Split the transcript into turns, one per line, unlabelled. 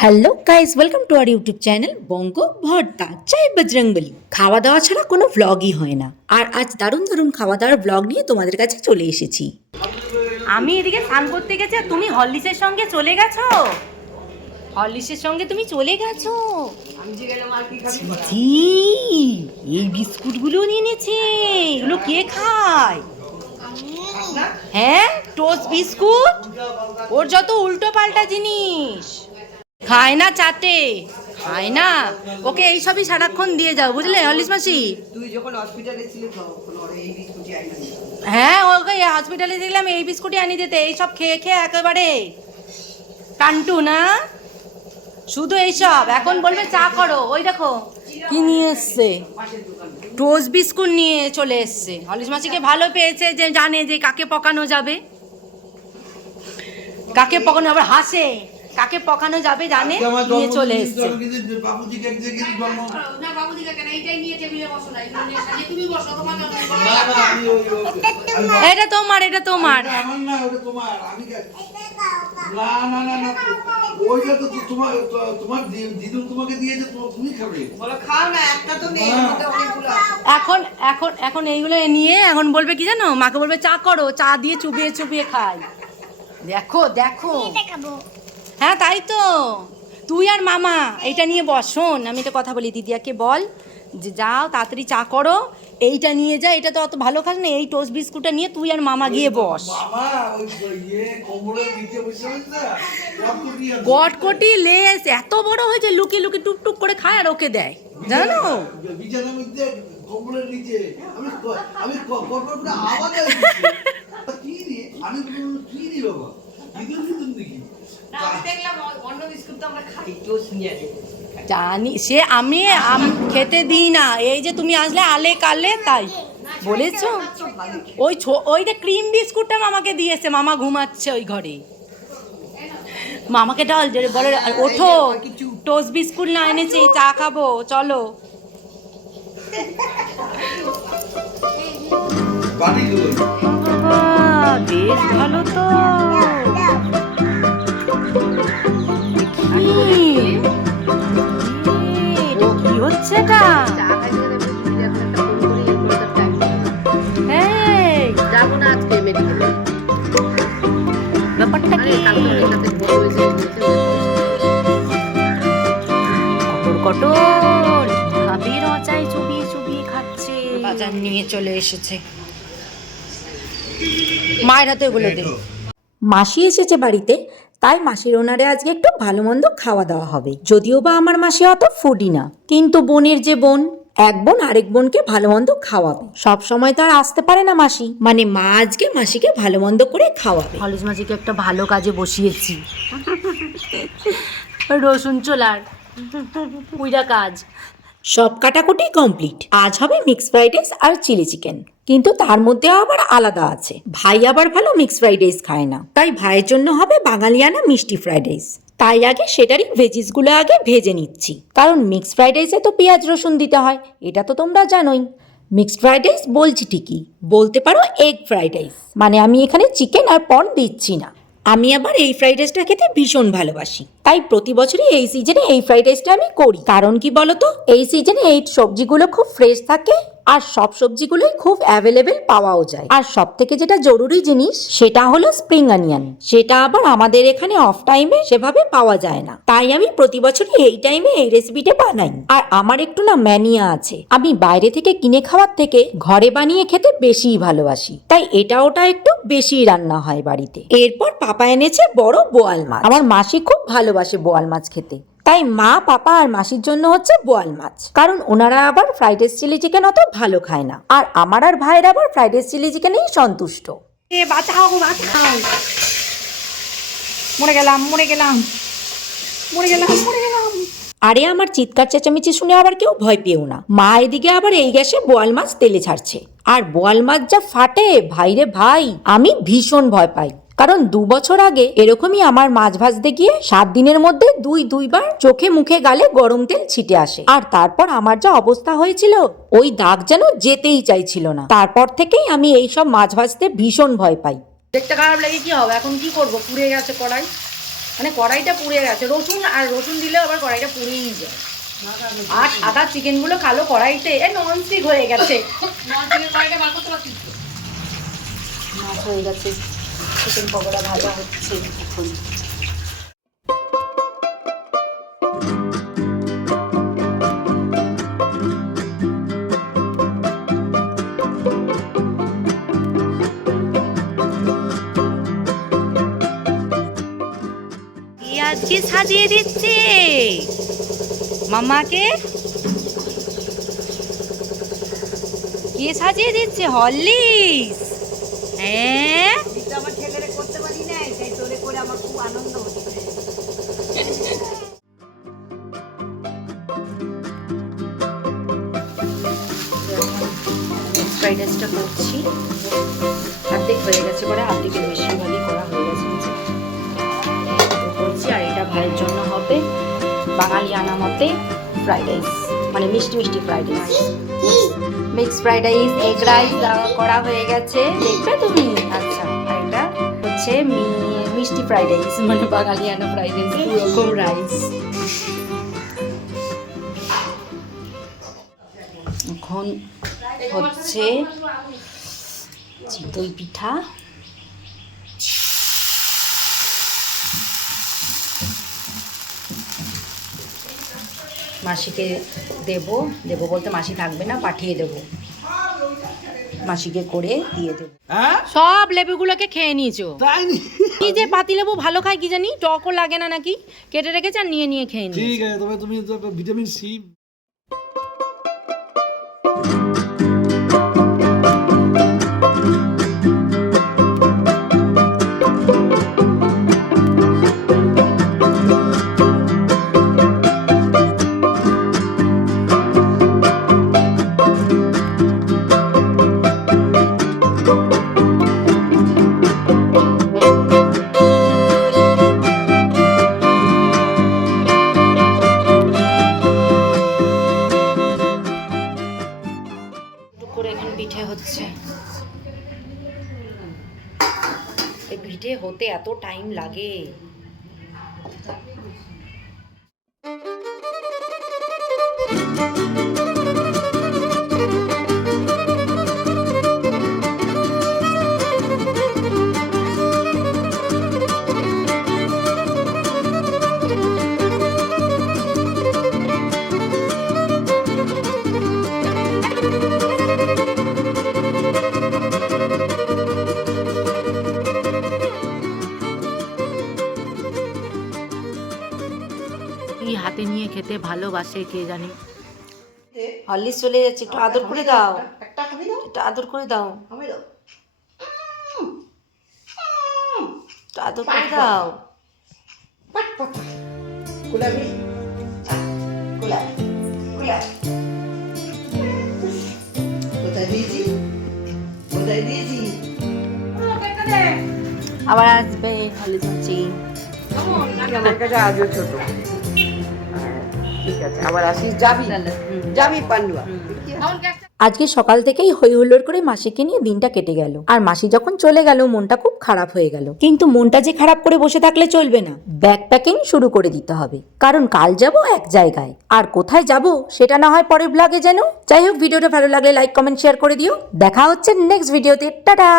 Hello guys welcome to our YouTube channel বঙ্গ ভর্তা চাই বজরংবলি খাওয়া দাওয়া ছাড়া কোনো ভ্লগই হয় না। আর আজ দারুণ দারুণ খাওয়া দাওয়ার ভ্লগ নিয়ে তোমাদের কাছে চলে এসেছি।
আমি এদিকে স্নান করতে গেছি আর তুমি হরলিক্সের সঙ্গে চলে গেছো? হরলিক্সের সঙ্গে তুমি চলে গেছো? এই বিস্কুটগুলো নিয়ে এনেছে এগুলো কে খায়? হ্যাঁ টোস্ট বিস্কুট? ওর যত উল্টো পাল্টা জিনিস। খায় না চাটে খায় না। ওকে এইসবই সারাক্ষণ দিয়ে যাও বুঝলে হলিস মাসি?
তুই যখন হসপিটালে ছিলি।
হ্যাঁ ওকে হসপিটালে দেখলাম এই বিস্কুটই আনি দিতে এইসব খেয়ে খেয়ে একেবারে টান্টু না? শুধু এইসব, এখন বলবে চা করো, ওই দেখো। কি নিয়ে এসছে? টোস্ট বিস্কুট নিয়ে চলে এসছে। হলিশ মাসিকে ভালো পেয়েছে যে জানে যে কাকে পকানো যাবে। কাকে পকানো আবার হাসে। কাকে পকানো যাবে জানে? নিয়ে চলে এসছে। এটা তোমার এটা তোমার।
এটা আমার না ওটা তোমার আমি কে- না না না না ওইটা তো তো- তোমার তো- তোমার দি- দিদুন তোমাকে দিয়েছে তোমার তুমি খাবে।
বলো খাও না একটা তো নেই এর মধ্যে অনেকগুলো আছে।
এখন এখন এখন এইগুলো নিয়ে এখন বলবে কি জানো? মাকে বলবে চা করো চা দিয়ে চুবিয়ে চুবিয়ে খাই। দেখো দেখো। হ্যাঁ তাই তো। তুই আর মামা এইটা নিয়ে বস শোন আমি তো কথা বলি দিদিয়াকে বল যে যাও তাড়াতাড়ি চা করো এইটা নিয়ে যা এটা তো অত ভালো খাস না এই টোস্ট বিস্কুটটা নিয়ে তুই আর মামা গিয়ে বস।
ইয়ে
গটকটি লেস এত বড় হয়েছে লুকি লুকি টুক টুক করে খায় আর ওকে দেয়। জানো?
আমি
জানি সে আমি খেতে দিই না। এই যে তুমি আসলে আলে কালে তাই। বলেছ? ওই ছো- ওইটা ক্রিম বিস্কুটটা মামাকে দিয়েছে মামা ঘুমাচ্ছে ওই ঘরে। মামাকে ডাল যে বলে ওঠো। টোস্ট বিস্কুট না এনেছি চা খাব চলো। বেশ ভালো তো। কি? হচ্ছে এটা?
যাব না আজকে মেডিকেলে
ব্যাপারটা কি?
কালকে ওদের সাথে বড় হয়েছে
কটর কটর ভাবির অচাই চুবিয়ে চুবিয়ে খাচ্ছে। বাজার নিয়ে চলে এসেছে। মায়ের হাতে ওগুলো দে।
মাসি এসেছে বাড়িতে তাই মাসির ওনারে আজকে একটু ভালো মন্দ খাওয়া দাওয়া হবে। যদিও বা আমার মাসি অত ফুডি না কিন্তু বোনের যে বোন এক বোন আরেক বোনকে ভালো মন্দ খাওয়াবে। সব সময় তো আর আসতে পারে না মাসি। মানে মা আজকে মাসিকে ভালো মন্দ করে খাওয়াবে।
হলিস মাঝিকে একটা ভালো কাজে বসিয়েছি। রসুন চোলার পুইরা কাজ।
সব কাটাকুটি কমপ্লিট আজ হবে মিক্স ফ্রাইড রাইস আর চিলি চিকেন কিন্তু তার মধ্যে আবার আলাদা আছে। ভাই আবার ভালো মিক্স ফ্রাইড রাইস খায় না। তাই ভাইয়ের জন্য হবে বাঙালিয়ানা মিষ্টি ফ্রাইড রাইস তাই আগে সেটারই ভেজিসগুলো আগে ভেজে নিচ্ছি। কারণ মিক্স ফ্রাইড রাইসে তো পেঁয়াজ রসুন দিতে হয়। এটা তো তোমরা জানোই। মিক্সড ফ্রাইড রাইস বলছি ঠিকই। বলতে পারো এগ ফ্রাইড রাইস মানে আমি এখানে চিকেন আর পর্ন দিচ্ছি না। আমি আবার এই ফ্রাইড রাইসটা খেতে ভীষণ ভালোবাসি। তাই প্রতি বছরই এই সিজনে এই ফ্রাইড রাইসটা আমি করি। কারণ কি বলতো? এই সিজনে এই সবজিগুলো খুব ফ্রেশ থাকে। আর সব সবজিগুলোই খুব অ্যাভেলেবেল পাওয়াও যায়। আর সব থেকে যেটা জরুরি জিনিস, সেটা হলো স্প্রিং অনিয়ন সেটা আবার আমাদের এখানে অফ টাইমে সেভাবে পাওয়া যায় না। তাই আমি প্রতি বছরই এই টাইমে এই রেসিপিটা বানাই। আর আমার একটু না ম্যানিয়া আছে। আমি বাইরে থেকে কিনে খাওয়ার থেকে ঘরে বানিয়ে খেতে বেশিই ভালোবাসি। তাই এটা ওটা একটু বেশি রান্না হয় বাড়িতে। এরপর পাপা এনেছে বড় বোয়াল মাছ। আমার মাসি খুব ভালোবাসে বোয়াল মাছ খেতে। তাই মা পাপা আর মাসির জন্য হচ্ছে বোয়াল মাছ। কারণ ওনারা আবার ফ্রাইড রাইস চিলি চিকেন অত ভালো খায় না। আর আমার আর ভাইয়ের আবার ফ্রাইড রাইস চিলি চিকেনেই সন্তুষ্ট।
এ বাঁচাও বাঁচাও। মরে গেলাম মরে গেলাম। মরে গেলাম মরে গেলাম।
আরে আমার চিৎকার চেঁচামেচি শুনে আবার কেউ ভয় পেও না। মা এদিকে আবার এই গ্যাসে বোয়াল মাছ তেলে ছাড়ছে। আর বোয়াল মাছ যা ফাটে ভাইরে ভাই আমি ভীষণ ভয় পাই। কারণ দু বছর আগে এরকমই আমার মাছ ভাজতে গিয়ে সাত দিনের মধ্যে দুই দুইবার চোখে মুখে গালে গরম তেল ছিটে আসে। আর তারপর আমার যা অবস্থা হয়েছিল ওই দাগ যেন যেতেই চাইছিল না। তারপর থেকেই আমি এই সব মাছ ভাজতে ভীষণ ভয় পাই।
দেখতে খারাপ লাগে কি হবে? এখন কি করব? পুড়ে গেছে কড়াই। মানে কড়াইটা পুড়ে গেছে। রসুন আর রসুন দিলেও আবার কড়াইটা পুড়েই যায়। আর সাদা চিকেনগুলো কালো কড়াইতে এ ননস্টিক হয়ে গেছে। হয়ে গেছে। চিকেন পকোড়া ভাজা হচ্ছে। এখন আজকে সাজিয়ে দিচ্ছে? মামাকে? কে সাজিয়ে দিচ্ছে? হরলিক্স? হ্যাঁ
আমার ছেলেরে করতে পারি নাই তাই তোরে করে আমার খুব আনন্দ হচ্ছে
ফ্রাইড রাইসটা করছি। অর্ধেক হয়ে গেছে করে অর্ধেকের বেশিরভাগই করা হয়ে গেছে। করছি আর এটা ভাইয়ের জন্য হবে বাঙালি আনা মতে ফ্রাইড রাইস মানে মিষ্টি মিষ্টি fried rice mix fried rice egg rice করা হয়ে গেছে। দেখবে তুমি? আচ্ছা আর এটা হচ্ছে মি- মিষ্টি ফ্রাইড রাইস মানে বাঙালি আনা ফ্রাইড রাইস রকম রাইস এখন হচ্ছে চিতই পিঠা। মাসিকে দেব। দেব বলতে মাসি থাকবে না পাঠিয়ে দেব। মাসিকে করে দিয়ে দেব।
হ্যাঁ?
সব লেবুগুলোকে খেয়ে নিয়েছো?
তাই নি?
কি যে পাতিলেবু ভালো খায় কি জানি? টকও লাগে না নাকি? কেটে রেখেছে আর নিয়ে নিয়ে খেয়ে
ঠিক আছে তবে তুমি ভিটামিন সি
হচ্ছে। এই ভিটে হতে এত টাইম লাগে। thank হাতে নিয়ে খেতে ভালোবাসে কে জানি। হলিস চলে যাচ্ছে একটু আদর করে দাও।
একটা খাবি দাও।
একটু আদর করে দাও।
আমি দাও।
একটু আদর করে দাও।
কোথায় দিয়েছি? কোথায় দিয়েছি?
আবার আসবে হলিস হচ্ছে
আমার কাছে আজও ছোট। ঠিক আছে আবার আসিস। যাবি? যাবি পান্ডুয়া?
আজকে সকাল থেকেই হই হুল্লোড় করে মাসিকে নিয়ে দিনটা কেটে গেল। আর মাসি যখন চলে গেল মনটা খুব খারাপ হয়ে গেল। কিন্তু মনটা যে খারাপ করে বসে থাকলে চলবে না। ব্যাগ প্যাকিং শুরু করে দিতে হবে। কারণ কাল যাব এক জায়গায়। আর কোথায় যাব সেটা না হয় পরের ব্লগে যেন যাই হোক ভিডিওটা ভালো লাগলে লাইক কমেন্ট শেয়ার করে দিও। দেখা হচ্ছে নেক্সট ভিডিওতে টাটা!